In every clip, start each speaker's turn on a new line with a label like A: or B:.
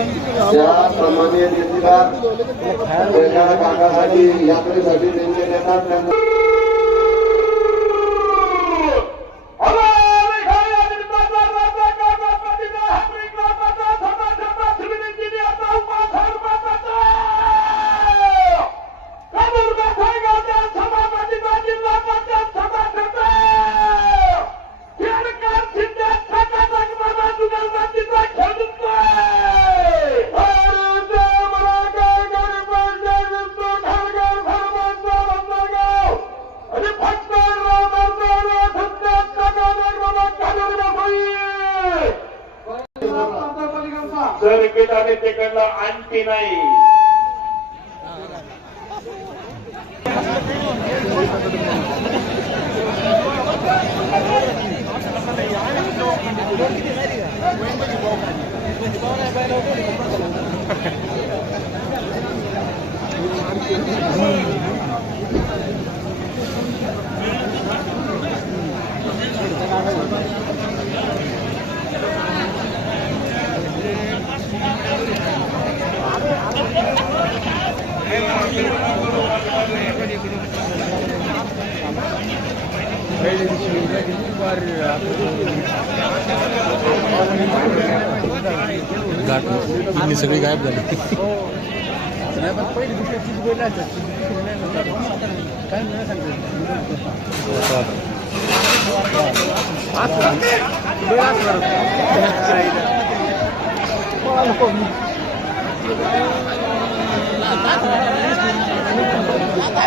A: त्याप्रमाणे नितीदार वेगळ्या यात्रेसाठी त्यांचे नेतात. त्यांना
B: सर्किट आणि तिकडला आणखी नाही.
C: घाट इथली सगळी गायब झाली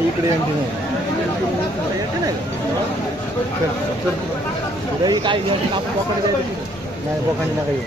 C: इकडे यांची नाही काय आपण बोकाडी नाही बोकाडी नका येऊ.